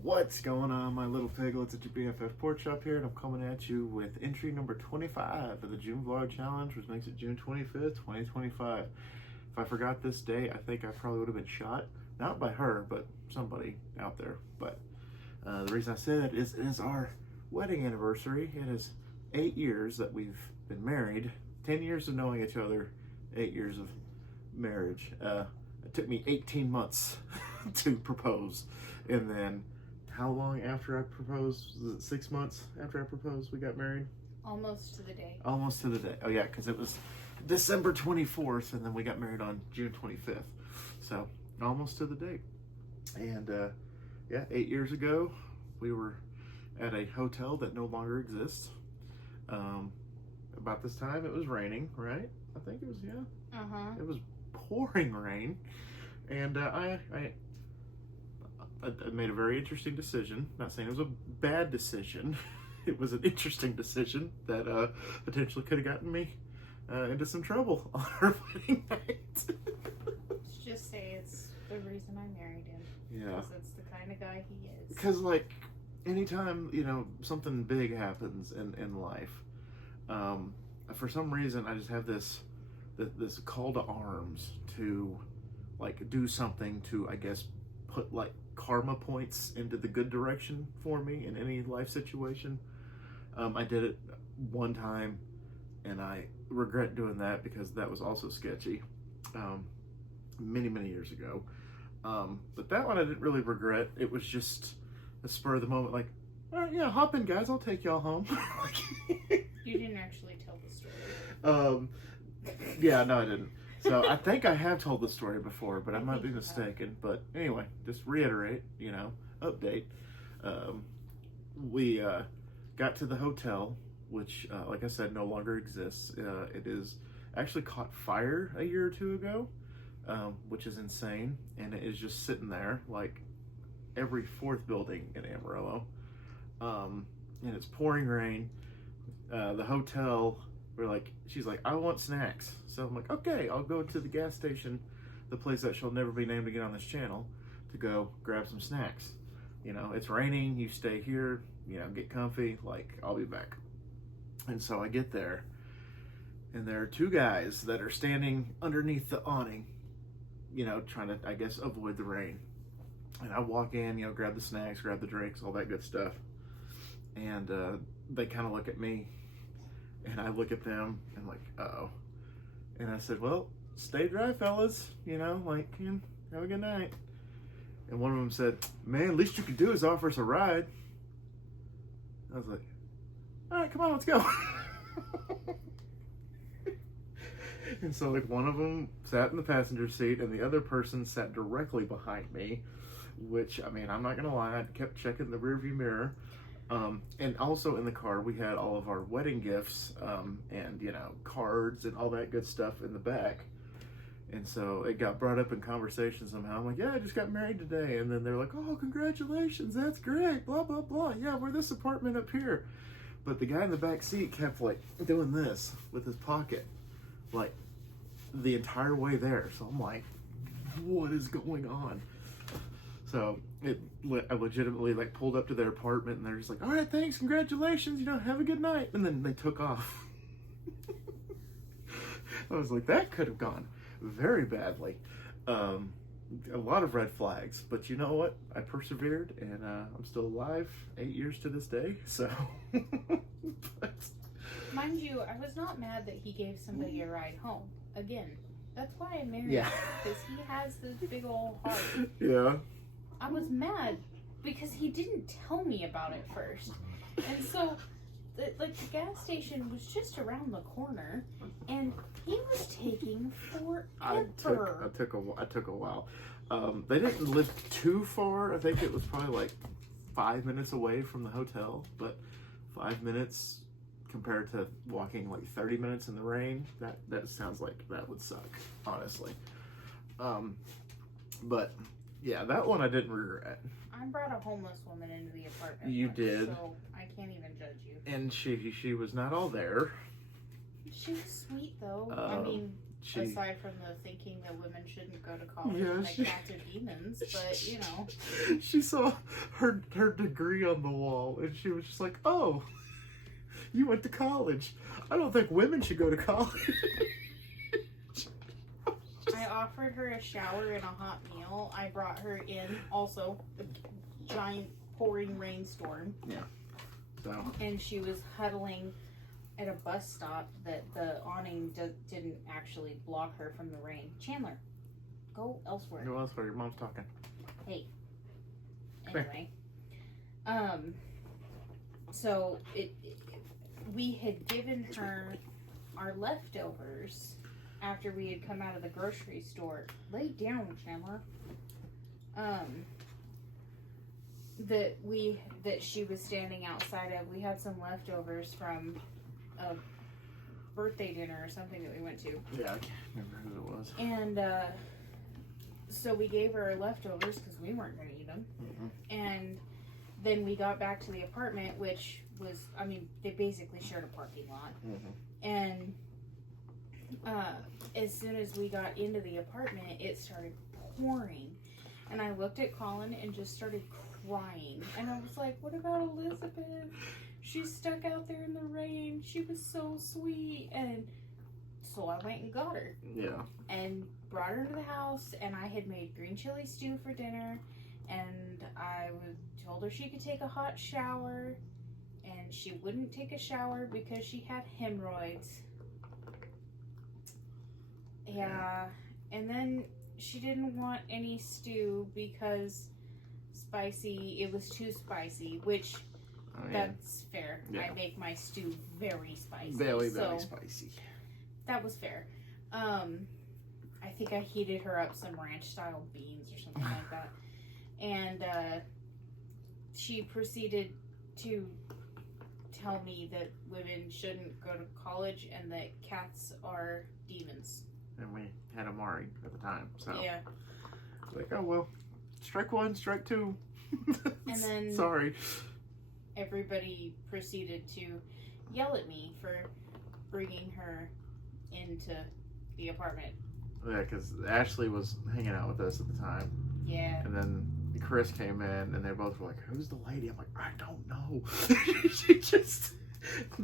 What's going on, my little piglets? It's your BFF Pork Chop here, and I'm coming at you with entry number 25 of the June Vlog Challenge, which makes it June 25th, 2025. If I forgot this day, I think I probably would have been shot. Not by her, but somebody out there. But the reason I say that is it is our wedding anniversary. It is 8 years that we've been married, 10 years of knowing each other, 8 years of marriage. It took me 18 months to propose, and then how long after I proposed? Was it 6 months after I proposed we got married? Almost to the day. Almost to the day. Oh yeah, because it was December 24th, and then we got married on June 25th. So almost to the date. And yeah, 8 years ago, we were at a hotel that no longer exists. About this time, it was raining, right? I think it was, yeah. It was pouring rain, and I made a very interesting decision. Not saying it was a bad decision. It was an interesting decision that potentially could have gotten me into some trouble on our wedding night. Let's just say it's the reason I married him. Yeah. Because that's the kind of guy he is. Because, like, anytime, you know, something big happens in life, for some reason, I just have this call to arms to, like, do something to, I guess, put, like, karma points into the good direction for me in any life situation. I did it one time, and I regret doing that because that was also sketchy, many years ago. But that one I didn't really regret. It was just a spur of the moment, like, all right, yeah, hop in, guys, I'll take y'all home. You didn't actually tell the story. Yeah, no, I didn't. So I think I have told the story before, but I might be mistaken. But anyway, just reiterate, you know, update. We got to the hotel, which, like I said, no longer exists. It is actually caught fire a year or two ago, which is insane. And it is just sitting there like every fourth building in Amarillo. And it's pouring rain. The hotel, she's like, I want snacks. So I'm like, okay, I'll go to the gas station, the place that shall never be named again on this channel, to go grab some snacks. You know, it's raining, you stay here, you know, get comfy, like, I'll be back. And so I get there, and there are two guys that are standing underneath the awning, you know, trying to, I guess, avoid the rain. And I walk in, you know, grab the snacks, grab the drinks, all that good stuff. And they kind of look at me, and I look at them, and like, uh-oh. And I said, well, stay dry, fellas, you know, like, have a good night. And one of them said, man, least you could do is offer us a ride. I was like, all right, come on, let's go. And so, like, one of them sat in the passenger seat, and the other person sat directly behind me, which, I mean, I'm not gonna lie, I kept checking the rearview mirror. And also in the car, we had all of our wedding gifts, and, you know, cards and all that good stuff in the back. And so it got brought up in conversation somehow. I'm like, yeah, I just got married today. And then they're like, oh, congratulations, that's great, blah, blah, blah. Yeah, we're this apartment up here. But the guy in the back seat kept, like, doing this with his pocket, like, the entire way there. So I'm like, what is going on? So I legitimately, like, pulled up to their apartment, and they're just like, all right, thanks, congratulations, you know, have a good night. And then they took off. I was like, that could have gone very badly. A lot of red flags, but you know what? I persevered, and I'm still alive 8 years to this day, so. But, mind you, I was not mad that he gave somebody a ride home. Again, that's why I married yeah. him, because he has this big old heart. Yeah. I was mad because he didn't tell me about it first. And so, the gas station was just around the corner, and he was taking forever. I took a while. They didn't live too far. I think it was probably like 5 minutes away from the hotel, but 5 minutes compared to walking like 30 minutes in the rain, that sounds like that would suck, honestly. But yeah, that one I didn't regret. I brought a homeless woman into the apartment. You once, did. So I can't even judge you. And she was not all there. She was sweet though. I mean, aside from the thinking that women shouldn't go to college Yeah, and that cats are demons, but you know. She saw her degree on the wall, and she was just like, "Oh, you went to college. I don't think women should go to college." I offered her a shower and a hot meal. I brought her in also a giant pouring rainstorm. Yeah. So. And she was huddling at a bus stop that the awning didn't actually block her from the rain. Chandler, go elsewhere. Go elsewhere. Your mom's talking. Hey. Anyway. So we had given her our leftovers after we had come out of the grocery store. Lay down, Chandler. That she was standing outside of. We had some leftovers from a birthday dinner or something that we went to. Yeah, I can't remember who it was. And so we gave her our leftovers because we weren't going to eat them. Mm-hmm. And then we got back to the apartment, which was, I mean, they basically shared a parking lot. Mm-hmm. And as soon as we got into the apartment, it started pouring. And I looked at Colin and just started crying. And I was like, what about Elizabeth? She's stuck out there in the rain. She was so sweet. And so I went and got her. Yeah. And brought her to the house. And I had made green chili stew for dinner. And I told her she could take a hot shower. And she wouldn't take a shower because she had hemorrhoids. Yeah. And then she didn't want any stew because it was too spicy, which that's fair. Yeah. I make my stew very spicy. Very spicy. That was fair. I think I heated her up some ranch style beans or something like that. And she proceeded to tell me that women shouldn't go to college and that cats are demons. And we had Amari at the time, so yeah. Like, oh well, strike one, strike two. And then sorry. Everybody proceeded to yell at me for bringing her into the apartment. Yeah, because Ashley was hanging out with us at the time. Yeah. And then Chris came in, and they both were like, "Who's the lady?" I'm like, "I don't know."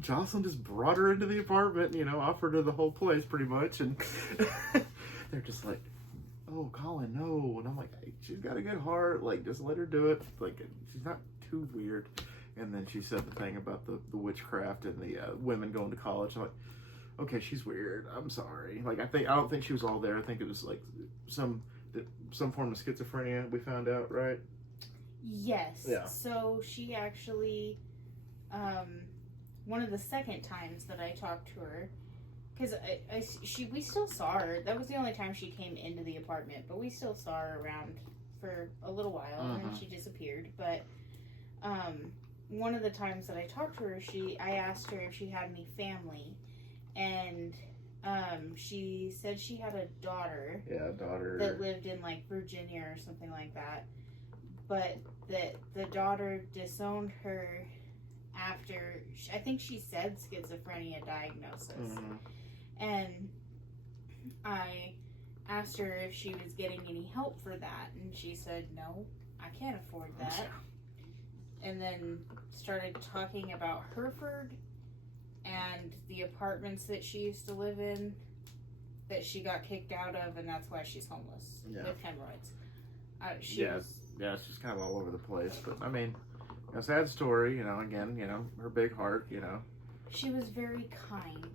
Jocelyn just brought her into the apartment, offered her the whole place pretty much, and they're just like, "Oh, Colin, no." And I'm like, hey, she's got a good heart, like, just let her do it. Like, she's not too weird. And then she said the thing about the witchcraft and the women going to college. I'm like, okay, she's weird. I'm sorry. Like, I don't think she was all there. I think it was like some form of schizophrenia we found out, right? Yes. Yeah. So she actually, one of the second times that I talked to her, because we still saw her. That was the only time she came into the apartment, but we still saw her around for a little while, and then she disappeared. But one of the times that I talked to her, I asked her if she had any family, and she said she had a daughter. Yeah, daughter. That lived in like Virginia or something like that, but that the daughter disowned her after, I think she said schizophrenia diagnosis. Mm-hmm. And I asked her if she was getting any help for that, and she said, no, I can't afford that. And then started talking about Hereford and the apartments that she used to live in that she got kicked out of, and that's why she's homeless with hemorrhoids. It's just kind of all over the place. But, I mean, a sad story, again, her big heart, She was very kind.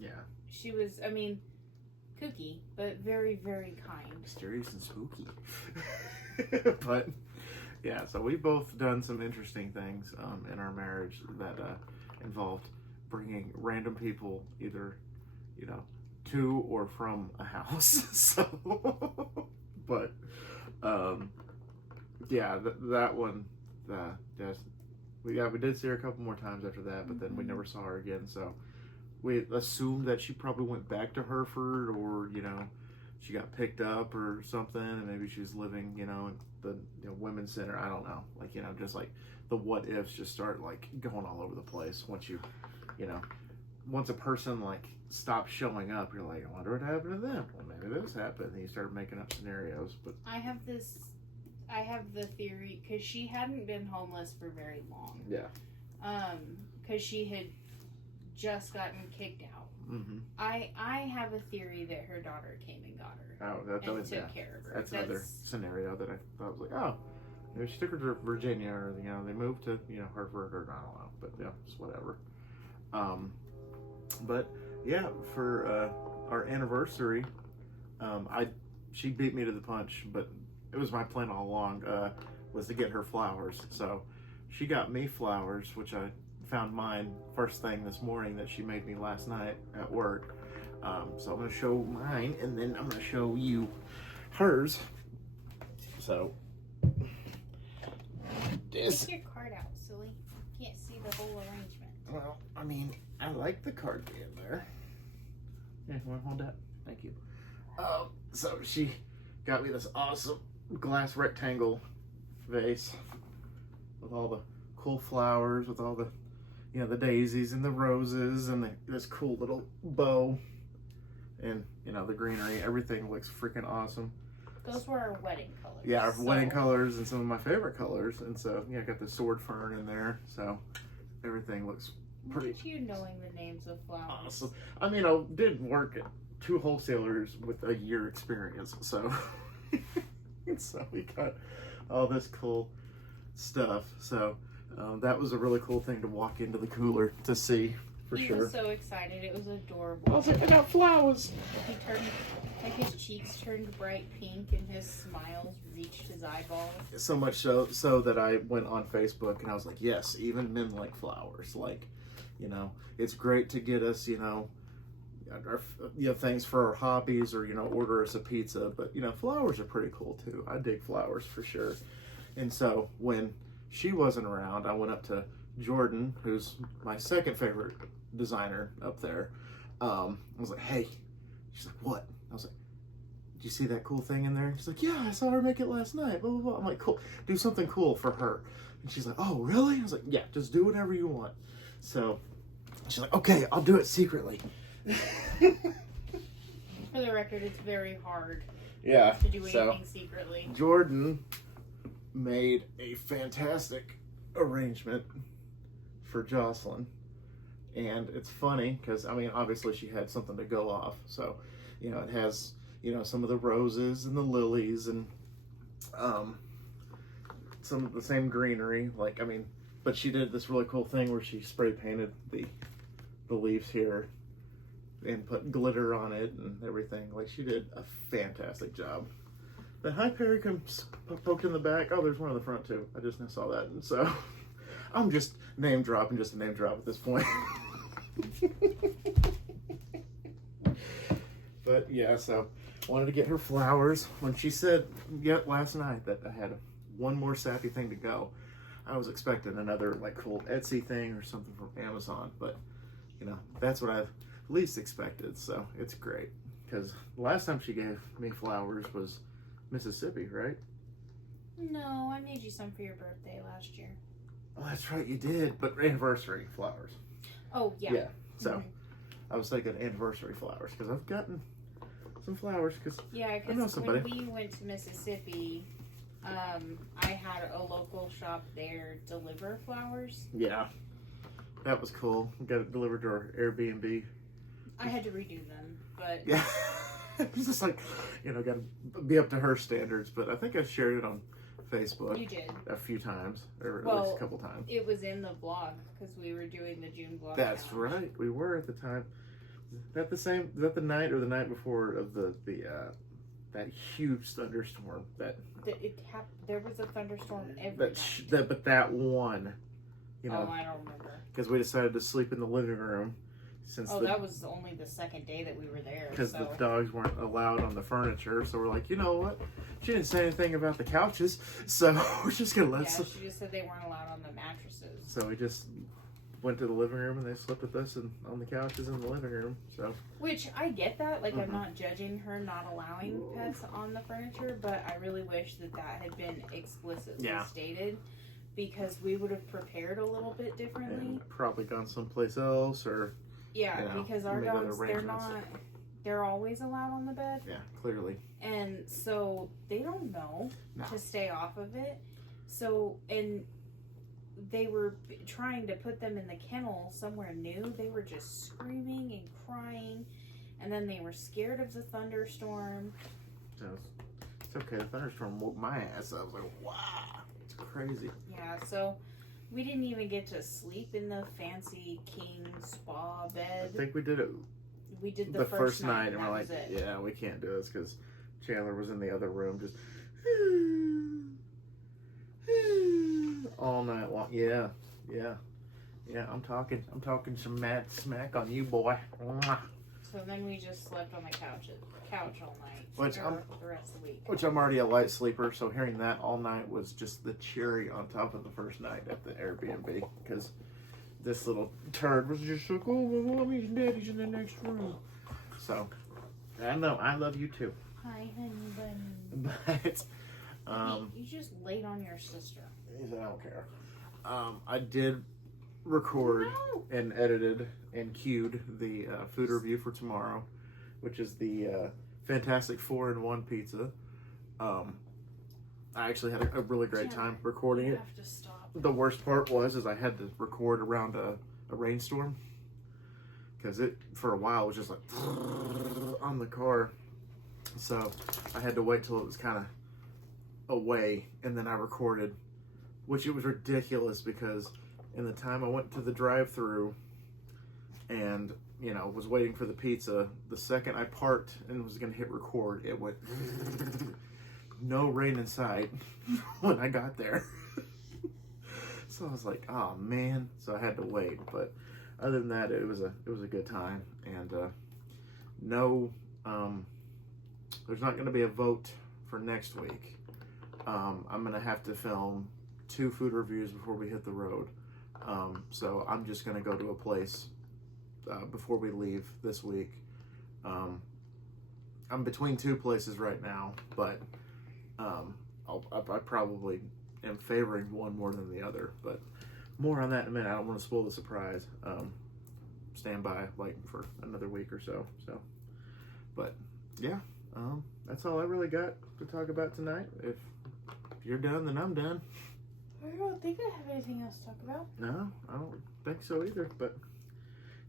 Yeah. She was, kooky, but very, very kind. Mysterious and spooky. But, yeah, so we've both done some interesting things in our marriage that involved bringing random people either, to or from a house. So, but, yeah, that one, we did see her a couple more times after that, but then we never saw her again, so we assumed that she probably went back to Hereford, or, she got picked up or something, and maybe she's living, in the women's center. I don't know. Like, just like the what ifs just start like going all over the place once you, once a person like stops showing up, you're like, I wonder what happened to them. Well, maybe this happened. And you start making up scenarios. But I have the theory because she hadn't been homeless for very long. yeah, because she had just gotten kicked out. mm-hmm. I have a theory that her daughter came and got her and took care of her. That's another scenario that I thought was like, oh, maybe she took her to Virginia, or they moved to Hartford, or I don't know, but yeah, it's whatever. But yeah, for our anniversary, she beat me to the punch, but it was my plan all along, was to get her flowers. So she got me flowers, which I found mine first thing this morning that she made me last night at work. So I'm going to show mine, and then I'm going to show you hers. So this. Take your card out, silly. You can't see the whole arrangement. Well, I mean, I like the card being there. Yeah, you want to hold that? Thank you. So she got me this awesome glass rectangle vase with all the cool flowers, with all the the daisies and the roses and this cool little bow, and the greenery. Everything looks freaking awesome. Those were our wedding colors. Yeah, our wedding colors and some of my favorite colors. And so I got the sword fern in there. So everything looks pretty. Look at you knowing the names of flowers. Awesome. I mean, I did work at 2 wholesalers with a year experience, so so we got all this cool stuff. So that was a really cool thing to walk into the cooler to see, for sure. He was so excited. It was adorable. I was like, I got flowers. He turned, his cheeks turned bright pink and his smiles reached his eyeballs. So much so that I went on Facebook and I was like, yes, even men like flowers. Like, it's great to get us, things for our hobbies, or order us a pizza, but flowers are pretty cool too. I dig flowers for sure. And so when she wasn't around, I went up to Jordan, who's my second favorite designer up there. I was like, hey. She's like, what? I was like, did you see that cool thing in there? She's like, yeah, I saw her make it last night, blah, blah, blah. I'm like, cool, do something cool for her. And she's like, oh, really? I was like, yeah, just do whatever you want. So she's like, okay, I'll do it secretly. For the record, it's very hard to do anything secretly. Jordan made a fantastic arrangement for Jocelyn. And it's funny because, obviously she had something to go off. So, it has, some of the roses and the lilies and some of the same greenery. But she did this really cool thing where she spray painted the leaves here and put glitter on it and everything. Like, she did a fantastic job. But hi, Perry comes poked in the back. Oh, there's one in the front too. I just now saw that. And so I'm just name dropping, just a name drop at this point. But yeah, so wanted to get her flowers. When she said last night that I had one more sappy thing to go, I was expecting another cool Etsy thing or something from Amazon. But that's what I've least expected. So it's great, because the last time she gave me flowers was Mississippi, right? No, I made you some for your birthday last year. Oh, that's right, you did. But anniversary flowers. Oh, yeah. Yeah, so I was thinking anniversary flowers, because I've gotten some flowers. Because when we went to Mississippi, I had a local shop there deliver flowers. Yeah, that was cool. We got it delivered to our Airbnb. I had to redo them, but... Yeah. It's just got to be up to her standards. But I think I shared it on Facebook. You did. A few times, or at least a couple times. It was in the vlog, because we were doing the June vlog. That's challenge. Right. We were at the time. Is that the night or the night before of that huge thunderstorm? There was a thunderstorm every night. But that one, Oh, I don't remember. Because we decided to sleep in the living room. That was only the second day that we were there. Because the dogs weren't allowed on the furniture, so we're like, you know what? She didn't say anything about the couches, so we're just gonna let. Yeah, she just said they weren't allowed on the mattresses. So we just went to the living room and they slept with us and on the couches in the living room. So. Which I get that. I'm not judging her not allowing pets on the furniture, but I really wish that had been explicitly stated. Because we would have prepared a little bit differently. And probably gone someplace else, or Yeah, you know, because our made other dogs, they're arrangements. not, they're always allowed on the bed. Yeah, clearly. And so they don't know No. to stay off of it. So, and they were trying to put them in the kennel somewhere new. They were just screaming and crying. And then they were scared of the thunderstorm. So it's okay. The thunderstorm woke my ass up. I was like, wow, it's crazy. Yeah, so we didn't even get to sleep in the fancy king spa I bed. think we did it We did the first night, and and we're that like, was it. yeah, we can't do this because Chandler was in the other room just all night long. Yeah. I'm talking some mad smack on you, boy. Mwah. So then we just slept on the couch all night. Which or the rest of the week. Which I'm already a light sleeper, so hearing that all night was just the cherry on top of the first night at the Airbnb. Because this little turd was just like, oh, my mommy's and daddy's in the next room. So, I know, I love you too. Hi, honey bunny. But, You just laid on your sister. I don't care. I did record No. and edited and queued the food review for tomorrow, which is the Fantastic 4-in-1 pizza. I actually had a really great time recording You it. have to stop. The worst part was I had to record around a rainstorm because it for a while was just like on the car, so I had to wait till it was kind of away and then I recorded, which it was ridiculous because in the time I went to the drive-through and was waiting for the pizza, the second I parked and was gonna hit record, it went no rain in sight when I got there. So I was like, oh man, so I had to wait. But other than that, it was a good time. And there's not going to be a vote for next week. I'm going to have to film 2 food reviews before we hit the road. So I'm just going to go to a place before we leave this week. I'm between 2 places right now, but I probably am favoring one more than the other, but more on that in a minute. I don't want to spoil the surprise. Stand by like for another week or so. But yeah, that's all I really got to talk about tonight. If you're done, then I'm done. I don't think I have anything else to talk about. No, I don't think so either. But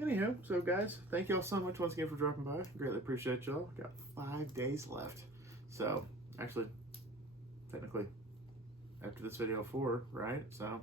anyhow, so guys, thank y'all so much once again for dropping by. Greatly appreciate y'all. Got 5 days left. So actually, technically, after this video 4, right? So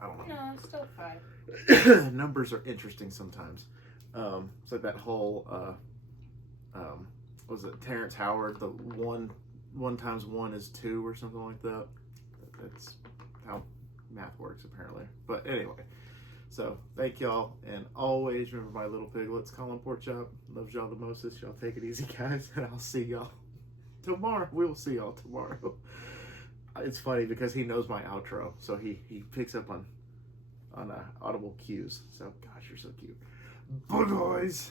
I don't know. No, it's still 5. Numbers are interesting sometimes. It's like that whole what was it, Terrence Howard, the 1 times 1 is 2 or something like that. That's how math works apparently. But anyway, so thank y'all, and always remember my little piglets, Colin Porkchop loves y'all the mostest. Y'all take it easy, guys, and I'll see y'all tomorrow. We'll see y'all tomorrow. It's funny because he knows my outro, so he picks up on audible cues. So gosh, you're so cute. Bye guys.